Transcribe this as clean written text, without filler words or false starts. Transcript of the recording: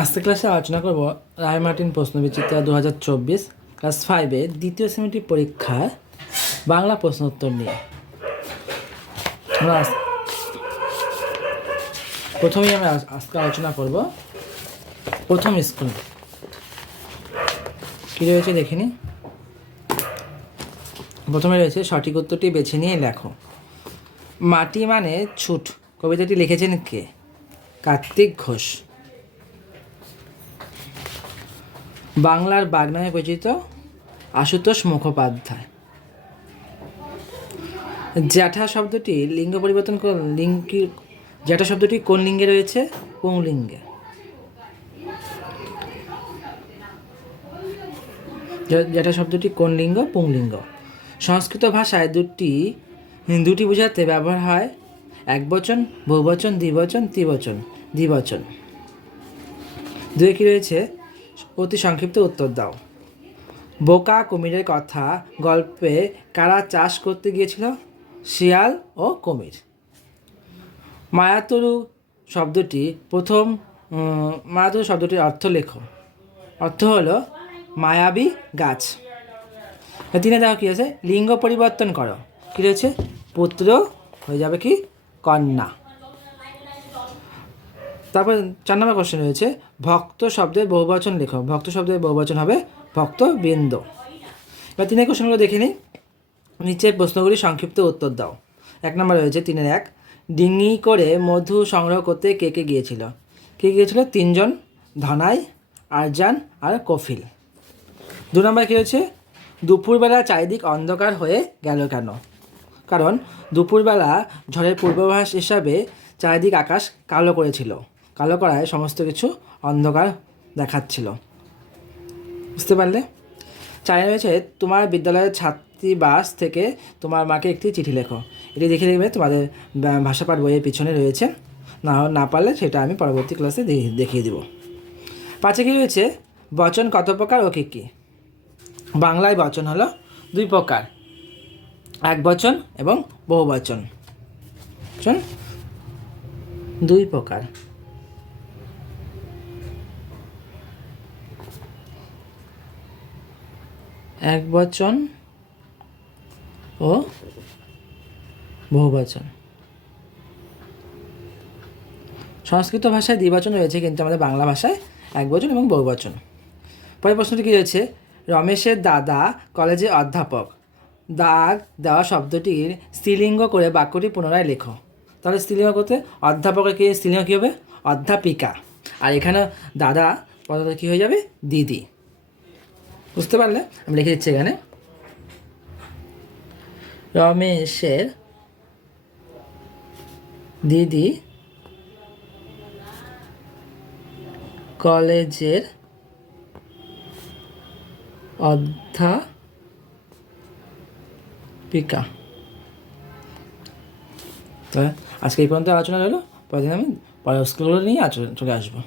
আজকে ক্লাসে আলোচনা করব রায় মার্টিন প্রশ্নবিচিত্রা 2024 ক্লাস 5-এর দ্বিতীয় সেমিস্টার পরীক্ষার বাংলা প্রশ্ন উত্তর নিয়ে। প্রথমেই আমরা আজকে আলোচনা করব প্রথম স্কুল কী রয়েছে দেখিনি। প্রথমে রয়েছে সঠিক উত্তরটি বেছে নিয়ে লেখো। মাটি মানে ছুট কবিতাটি লিখেছেন কে? কার্তিক ঘোষ। বাংলার বাঘ নামে পরিচিত আশুতোষ মুখোপাধ্যায়। জ্যাঠা শব্দটি লিঙ্গ পরিবর্তন জ্যাঠা শব্দটি কোন লিঙ্গে রয়েছে? পুংলিঙ্গে। জ্যাঠা শব্দটি কোন লিঙ্গ? পুংলিঙ্গ। সংস্কৃত ভাষায় দুটি বোঝাতে ব্যবহার হয় একবচন, বহুবচন, দ্বিবচন, দ্বিবচন। দুয়ে কি রয়েছে? অতি সংক্ষিপ্ত উত্তর দাও। বোকা কুমিরের কথা গল্পে কারা চাষ করতে গিয়েছিল? শিয়াল ও কুমির। মায়াতরু শব্দটির অর্থ লেখো। অর্থ হলো মায়াবী গাছ। তিনে দেখো কী আছে? লিঙ্গ পরিবর্তন করো। কী রয়েছে? পুত্র হয়ে যাবে কি কন্যা। তারপর 4 নম্বর কোশ্চেন রয়েছে ভক্ত শব্দের বহুবচন লেখো। ভক্ত শব্দের বহুবচন হবে ভক্তবৃন্দ। এবার 3 কোশ্চেনগুলো দেখে নিই। নিচের প্রশ্নগুলি সংক্ষিপ্ত উত্তর দাও। 1 নম্বর রয়েছে 3-এর 1, ডিঙি করে মধু সংগ্রহ করতে কে কে গিয়েছিল? কে গিয়েছিল? 3 জন, ধনাই, আরজান আর কফিল। 2 নম্বর কী রয়েছে? দুপুরবেলা চারিদিক অন্ধকার হয়ে গেল কেন? কারণ দুপুরবেলা ঝড়ের পূর্বাভাস হিসাবে চারিদিক আকাশ কালো করেছিল। কালো করায় সমস্ত কিছু অন্ধকার দেখাচ্ছিল। বুঝতে পারলে? 4 রয়েছে তোমার বিদ্যালয়ের ছাত্রীবাস থেকে তোমার মাকে একটি চিঠি লেখো। এটি দেখে দেখবে তোমাদের ভাষাপাঠ বইয়ের পিছনে রয়েছে। না পারলে সেটা আমি পরবর্তী ক্লাসে দেখিয়ে দেব। 5 কি রয়েছে? বচন কত প্রকার ও কী? বাংলায় বচন হলো 2 প্রকার, একবচন এবং বহুবচন। 2 প্রকার। একবচন ও বহুবচন। সংস্কৃত ভাষায় দ্বিবচন রয়েছে, কিন্তু আমাদের বাংলা ভাষায় একবচন এবং বহুবচন। পরের প্রশ্নটি কী রয়েছে? রমেশের দাদা কলেজে অধ্যাপক। দাগ দেওয়া শব্দটির স্ত্রীলিঙ্গ করে বাক্যটি পুনরায় লেখো। তাহলে স্ত্রীলিঙ্গ করতে অধ্যাপকের কি স্ত্রীলিঙ্গ কী হবে? অধ্যাপিকা। আর এখানে দাদা পদটা কী হয়ে যাবে? দিদি। বুঝতে পারলে? আমি লিখে দিচ্ছি এখানে রমেশের দিদি কলেজের অধ্যাপিকা। তো আজকে এই পর্যন্ত আলোচনা রইল। পরের দিন আমি পরের স্কুলগুলো নিয়ে চলে আসবো।